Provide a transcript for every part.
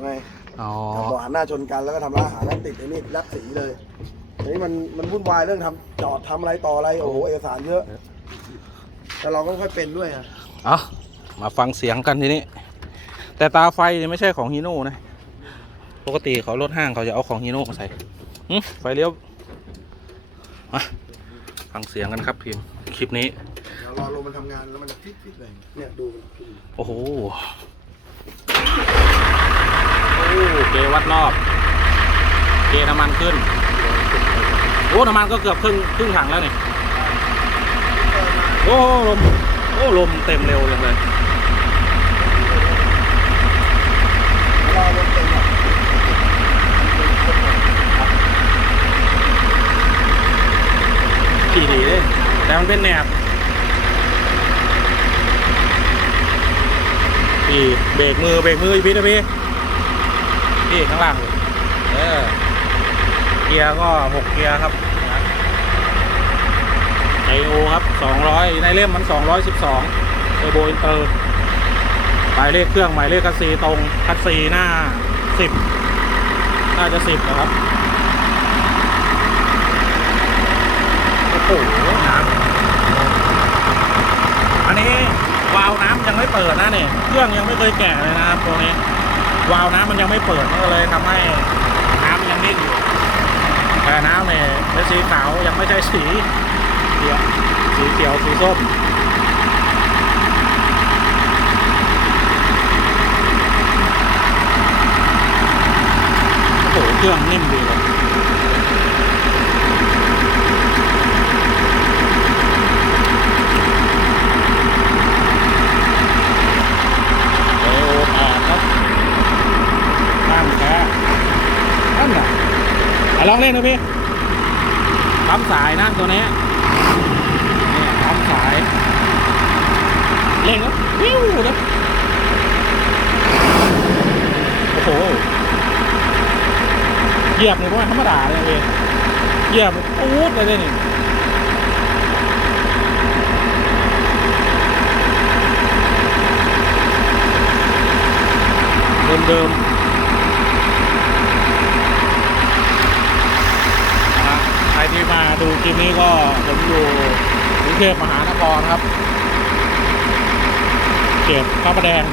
ไงอ๋อทำบ่อหันหน้าชนกันแล้วก็ทำร้านอาหารแล้วติดไอ้นี่รักสีเลยอันนี้มันมันวุ่นวายเรื่องทำจอดทำอะไรต่ออะไรโอ้โหเอกสารเยอะ แต่เราก็ไม่ค่อยเป็นด้วยอะเอามาฟังเสียงกันทีนี้ แต่ตาไฟเนี่ยไม่ใช่ของฮีโน่นะ ปกติเขารถห้างเขาจะเอาของฮีโน่มาใส่หึไฟเลี้ยวมาฟังเสียงกันครับพิมพ์คลิปนี้ เดี๋ยวรอลงมันทำงานแล้วมันจะฟิตฟิตเลยเนี่ยดูมันฟิตโอ้โหโอ้ เกวัดรอบ เกน้ำมันขึ้น โอ้ น้ำมันก็เกือบครึ่งครึ่งถังแล้วนี่ โอ้ลม โอ้ลมเต็มเร็วเลยเลยรอลงขี่ดีเลยแต่มันเป็นแหนบพี่เบรกมือเบรกมือพี่นะพี่ พี่ข้างล่างเลยเออเกียร์ก็หกเกียร์ครับไอโอครับสองร้อยในเล่มมันสองร้อยสิบสองเทอร์โบอินเตอร์หมายเลขเครื่องหมายเลขคัสซีตรงคัสซีหน้าสิบน่าจะสิบนะครับโอ้โหน้ำอันนี้วาล์วน้ำยังไม่เปิดนะเนี่ยเครื่องยังไม่เคยแกะเลยนะครับตรงนี้ วาล์วน้ำมันยังไม่เปิดก็เลยทำให้น้ำยังนิ่งอยู่แต่น้ำเนี่ยเป็นสีขาวยังไม่ใช่สีเขียวสีเขียวสีส้มโอ้โหเครื่องนิ่มดีเลย เอโอแปดครับตั้งแค่นั่นน่ะอะ ลองเล่นดูพี่ปั๊มสายนะตัวนี้นี่ปั๊มสาย เล่นแล้ววิวนะโอ้โหเหยียบนี่ก็ไม่ธรรมดาเลยนะพี่เหยียบปู๊ดเลยเนี่ยนี่เดิมๆนะฮะ ใครที่มาดูคลิปนี้ก็ผมอยู่กรุงเทพมหานครครับเขตพระประแดง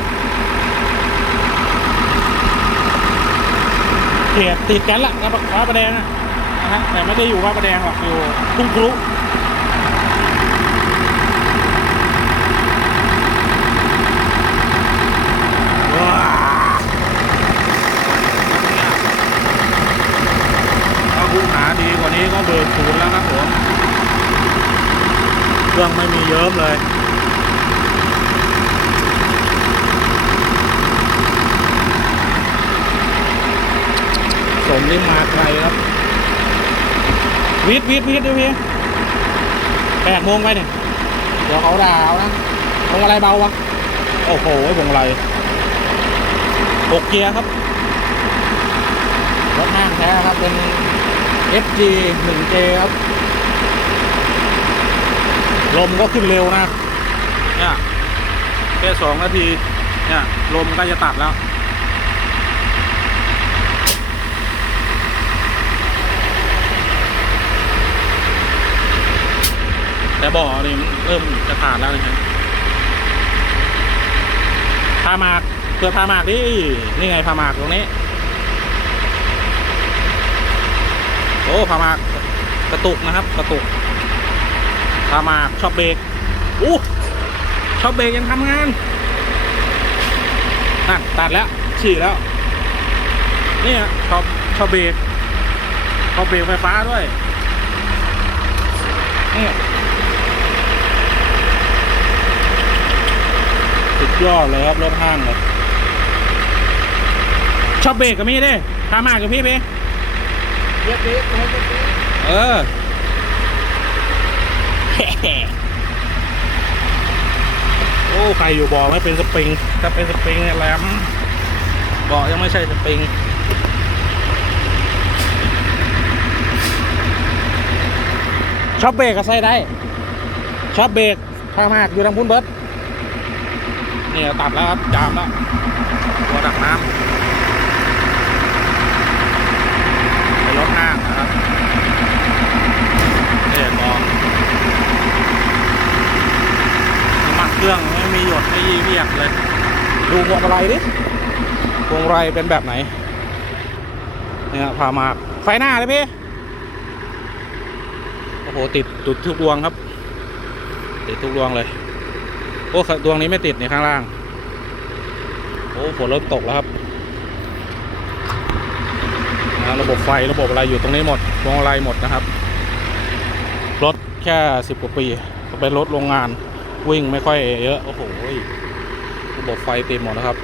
เขตติดกันละพระประแดงนะฮะแต่ไม่ได้อยู่พระประแดงหรอกอยู่ทุ่งครุว้าวถ้าผู้หาดีกว่านี้ก็เบิกศูนย์แล้วครับผม เค รื่องไม่มีเยิ้มเลยสมนี่มาไกลครับ วิทย์วิทย์วิทย์ดูพี่แปดโมงไปเนี่ยเดี๋ยวเขาด่าเอานะพวงอะไรเบาวะ โอ้โหพวงอะไรหกเกียร์ครับ รถห้างแท้ครับ เป็น FG 1J ครับ ลมก็ขึ้นเร็วนะเนี่ยแค่สองนาทีเนี่ยลมก็จะตัดแล้วแต่บ่อนี่เริ่มจะขาดแล้วนะครับพาหมากเพื่อพาหมากดินี่ไงพาหมากตรงนี้ โอ้พาหมากกระตุกนะครับ กระตุก พาหมากชอบเบรกอู้ชอบเบรกยังทำงานนั่นตัดแล้วฉี่แล้วนี่ฮะชอบชอบเบรกชอบเบรกไฟฟ้าด้วยนี่สุดยอดเลยครับรถห้างเลยชอบเบรกกับมี่ดิพามากกับพี่พี่เย็บเย็บเย็บเย็บเออ โอ้ใครอยู่บ่อไม่เป็นสปริง ถ้าเป็นสปริงเนี่ยแหลมบ่อยังไม่ใช่สปริงชอบเบรกก็ใส่ได้ชอบเบรกพามากอยู่ทางพุ่นเบิร์ดนี่ตัดแล้วครับจามแล้วตัวดักน้ำ รีเวียกเลย ดูพวงมาลัยดิพวงมาลัยเป็นแบบไหนเนี่ยพามาไฟหน้าเลยพี่ โอ้โห ติดตุดทุกดวงครับ ติดทุกดวงเลย โอ้ดวงนี้ไม่ติดในข้างล่าง โอ้ฝนเริ่มตกแล้วครับนะระบบไฟระบบอะไรอยู่ตรงนี้หมดพวงมาลัยหมดนะครับ รถแค่สิบกว่าปีเป็นรถโรงงาน วิ่งไม่ค่อยเยอะ โอ้โหระบบไฟเต็มหมดนะครับ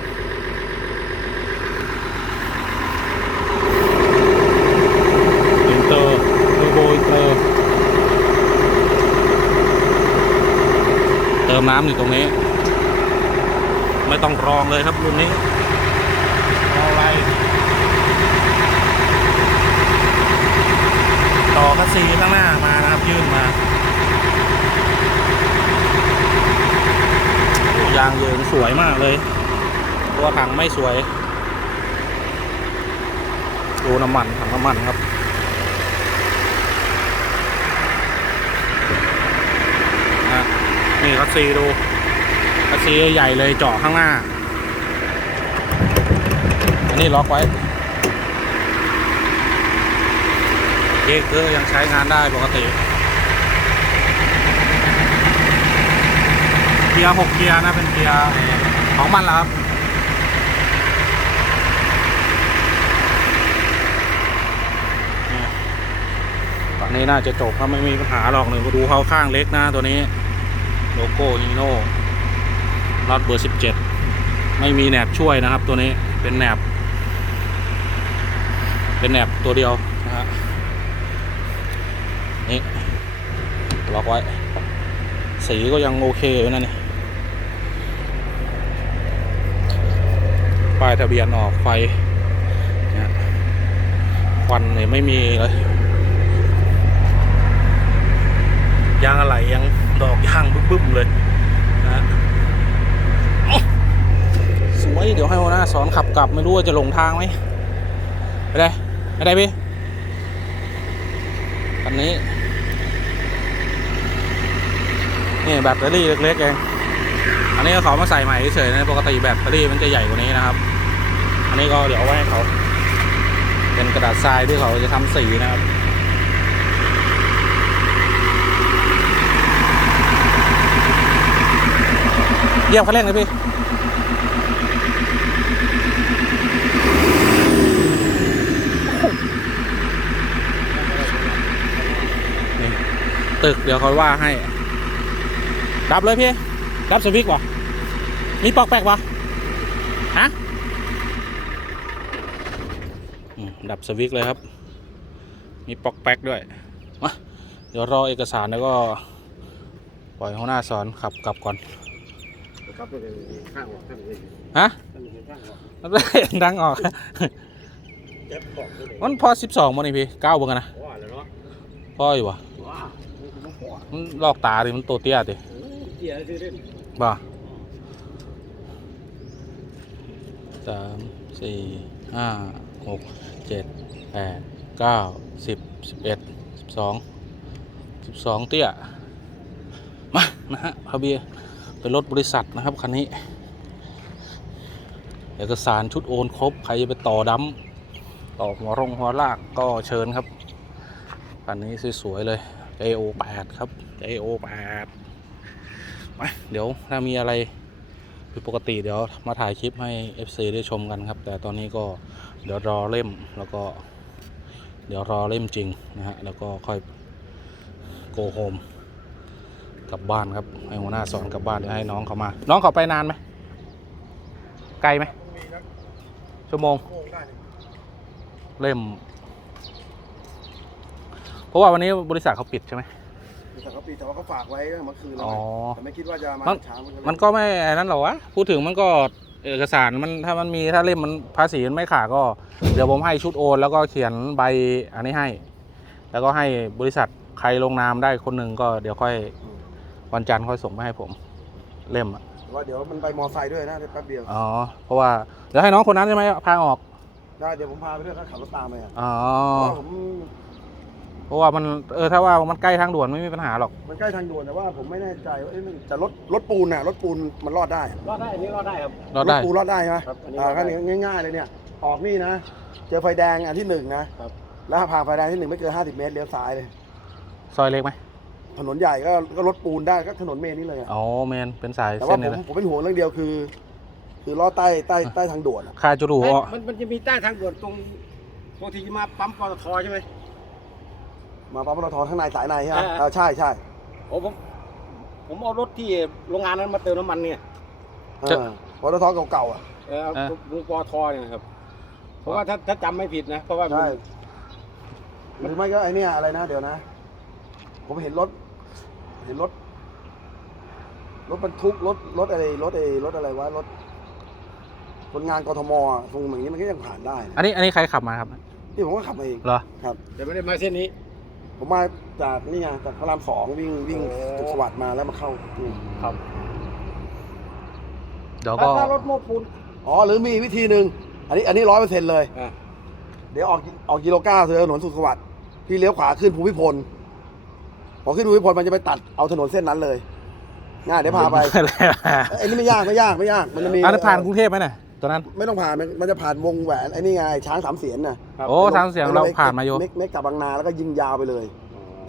อินเตอร์เทอร์โบอินเตอร์ เติมน้ำอยู่ตรงนี้ ไม่ต้องรองเลยครับรุ่นนี้เออะไรต่อคัสซีข้างหน้ามานะครับ ยื่นมาโอ้ ยางเยิงสวยมากเลย ตัวถังไม่สวย ดูน้ำมันถังน้ำมันครับนะนี่คัสซีดูคัสซีใหญ่เลยเจาะข้างหน้า อันนี้ล็อกไว้เก๊กเกอร์ยังใช้งานได้ปกติ เกียร์หกเกียร์นะเป็นเกียร์ของมันแล้วครับตอนนี้น่าจะจบครับไม่มีปัญหาหรอกหนึ่งก็ดูเขาข้างเล็กนะตัวนี้ โลโก้ฮีโน่รอดเบอร์17ไม่มีแหนบช่วยนะครับ ตัวนี้เป็นแหนบ เป็นแหนบตัวเดียวนะฮะนี่ล็อกไว้ สีก็ยังโอเคอยู่นะนี่ ป้ายทะเบียนออกไฟควันเนี่ยไม่มีเลยยางอะไรยังดอกยางบึ้มๆเลยนะสวยเดี๋ยวให้หัวหน้าสอนขับกลับไม่รู้ว่าจะหลงทางไหมไปได้ไปได้พี่คันนี้นี่แบตเตอรี่เล็กๆเอง อันนี้เขามาใส่ใหม่เฉยๆนะปกติแบตเตอรี่มันจะใหญ่กว่านี้นะครับ อันนี้ก็เดี๋ยวเอาไว้ให้เขา เป็นกระดาษทรายที่เขาจะทำสีนะครับเยี่ยมคันเร่งเลยพี่ตึกเดี๋ยวเขาว่าให้ ดับเลยพี่ ดับสวิตช์วะมีปลอกแปลกวะฮะดับสวิตช์เลยครับ มีปลอกแปกด้วยมาเดี๋ยวรอเอกสารแล้วก็ ปล่อยหัวหน้าสอนขับกลับก่อนฮะดังออกมันพอสิบสองมันนี่พี่เก้าเบิ่งกันนะว่ออยู่วะมันลอกตาดิมันโตเตี้ยดิ กียร์ซื้อเล่นบ่าสามสี่ห้าหกเจ็ดแปดเก้าสิบสิบเอ็ดสิบสองสิบสองเตี้ยมานะฮะพาเบียเป็นรถบริษัทนะครับคันนี้ เอกสารชุดโอนครบ ใครจะไปต่อดัมต่อหัวรงหัวลากก็เชิญครับคันนี้สวยๆเลย JO8 ครับ JO8 เดี๋ยวถ้ามีอะไรผิดปกติเดี๋ยวมาถ่ายคลิปให้ FC ได้ชมกันครับ แต่ตอนนี้ก็เดี๋ยวรอเล่มแล้วก็ เดี๋ยวรอเล่มจริงนะฮะแล้วก็ค่อย go home กลับบ้านครับให้หัวหน้าสอนกลับบ้านเดี๋ยวให้น้องเขามา น้องเขาไปนานไหมไกลไหมชั่วโมงเล่ม เพราะว่าวันนี้บริษัทเขาปิดใช่ไหม แต่เขาปีแต่ว่าเขาฝากไว้เมื่อคืนแล้วอ๋อไงแต่ไม่คิดว่าจะมามันช้ามันก็เลยมันก็ไม่อันนั้นหรอกวะ พูดถึงมันก็เอกสารมันถ้ามันมีถ้าเล่มมันภาษีมันไม่ขาดก็ เดี๋ยวผมให้ชุดโอน แล้วก็เขียนใบอันนี้ให้ แล้วก็ให้บริษัทใครลงนามได้คนหนึ่งก็เดี๋ยวค่อยอืมวันจันทร์ค่อยส่งมาให้ผมเล่มอะแต่ว่าเดี๋ยวมันไปมอไซค์ด้วยนะเดี๋ยวแป๊บเดียวอ๋อเพราะว่าเดี๋ยวให้น้องคนนั้นใช่ไหมพาออกได้เดี๋ยวผมพาไปด้วยถ้าขับรถตามไปอะอ๋อเพราะว่าผม เพราะว่ามันเออถ้าว่ามันใกล้ทางด่วนไม่มีปัญหาหรอก มันใกล้ทางด่วนแต่ว่าผมไม่แน่ใจว่าเอ๊ะมันจะรถรถปูนน่ะรถปูนมันรอดได้รอดได้ อันนี้รอดได้ครับเราได้ ถปูนรอดได้ใช่ไหมครับอันนี้อ่ารอดได้ ขั้นง่ายๆเลยเนี่ย ออกนี่นะ เจอไฟแดงอันที่หนึ่งนะครับ แล้วผ่านไฟแดงที่หนึ่งไม่เกินห้าสิบเมตรเลี้ยวซ้ายเลย ซอยเล็กไหมถนนใหญ่ก็ก็รถปูนได้ก็ถนนเมนนี่เลยอะอ๋อแมนเป็นสายแต่เส้ว่านผนี่มเลยผมเป็นห่วงเรื่องเดียวคือ คือลอดใต้ใต้ใต้ทางด่วนอะคาจูรูเอ้ยอ๋อมันมันจะมีใต้ทางด่วนตรงตรงที่จะมาปั๊มปตทใช่ไหม มาปั๊มปตทข้างในสายในใช่ไหมอ่า เออใช่ใช่โอ้ผมผมเอารถที่โรงงานนั้นมาเติมน้ำมันเนี่ยเออปตทเก่าๆอะเออเอาตรงปตทเนี่ยนะครับ เพราะว่าถ้าถ้าจำไม่ผิดนะ เพราะว่ามัน ใช่หรือไม่ก็ไอเนี่ยอะไรนะ เดี๋ยวนะ ผมเห็นรถ เห็นรถ รถบรรทุกรถรถอะไรรถไอรถอะไรวะรถคนงานกทมอะทรงอย่างนี้มันก็ยังผ่านได้นะอันนี้อันนี้ใครขับมาครับ นี่ผมก็ขับมาเองเหรอ ครับ แต่ไม่ได้มาเส้นนี้ ผมมาจากนี่ไงจากพระรามสองวิ่งวิ่งโอ้ สุขสวัสดิ์มาแล้วมาเข้านี่ครับ เดี๋ยวก็ ถ้ารถโม้ปูนอ๋อหรือมีอีกวิธีหนึ่งอันนี้อันนี้ร้อยเปอร์เซ็นต์เลย อ่าเดี๋ยวออกออกกิโลเก้าเธอถนนสุขสวัสดิ์พี่เลี้ยวขวาขึ้นภูมิพลพอขึ้นภูมิพลมันจะไปตัดเอาถนนเส้นนั้นเลยง่ายเดี๋ยวพาไป เอ้ยไอ้นี่ไม่ยากไม่ยากไม่ยากมันจะมีอันนั้นผ่านกรุงเทพไหมเนี่ย ตอนนั้น ไม่ต้องผ่านมันมันจะผ่านวงแหวนไอ้นี่ไงช้างสามเสียนน่ะครับ โอ้ทางเสียงเราผ่านมาอยู่เมกเมกกับบางนาแล้วก็ยิงยาวไปเลย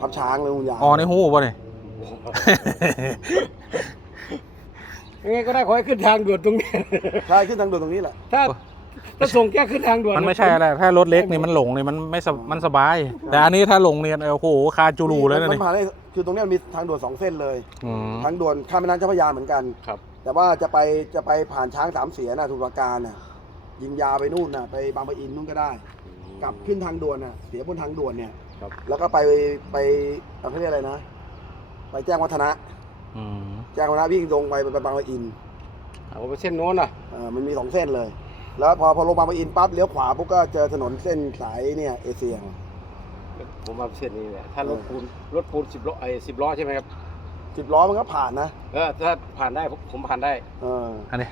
ทับช้างเลยยิงยาวอ๋อในหูป่ะเนี่ย ยังไงก็ได้ขอให้ขึ้นทางด่วนตรงนี้ ใช่ขึ้นทางด่วนตรงนี้แหละ ถ้าถ้าส่งแค่ขึ้นทางด่วนมันไม่ใช่อะไรถ้ารถเล็กนี่มันหลงนี่มันไม่สบมันสบาย แต่อันนี้ถ้าหลงเนี่ยโอ้โหคาจูรูแล้วนะมันี่นผ่านได้คือตรงเนี้ยมันมีทางด่วนสองเส้นเลย อืม ทางด่วนข้ามแม่น้ำเจ้าพระยาเหมือนกัน ครับ แต่ว่าจะไปจะไปผ่านช้างสามเสียน่ะถูกประการน่ะยิงยาวไปนู่นน่ะไปบางปะอินนู่นก็ได้ กลับขึ้นทางด่วนน่ะเสียบนทางด่วนเนี่ย ครับแล้วก็ไปไปเอาเขาเรียกอะไรนะ ไปแจ้งวัฒนะอืมแจ้งวัฒนะวิ่งตรงไปไปบางปะอินเอาไปเส้นโน้นน่ะเออมันมีสองเส้นเลย แล้วพอพอลงบางปะอินปั๊บเลี้ยวขวาปุ๊บก็เจอถนนเส้นสายเนี่ยเอเชีย ผมมาเส้นนี้แหละถ้ารถปูนรถปูนสิบล้อไอ้สิบล้อใช่ไหมครับ สิบล้อมันก็ผ่านนะ เออถ้าผ่านได้ผมผมผ่านได้ เอออันนี้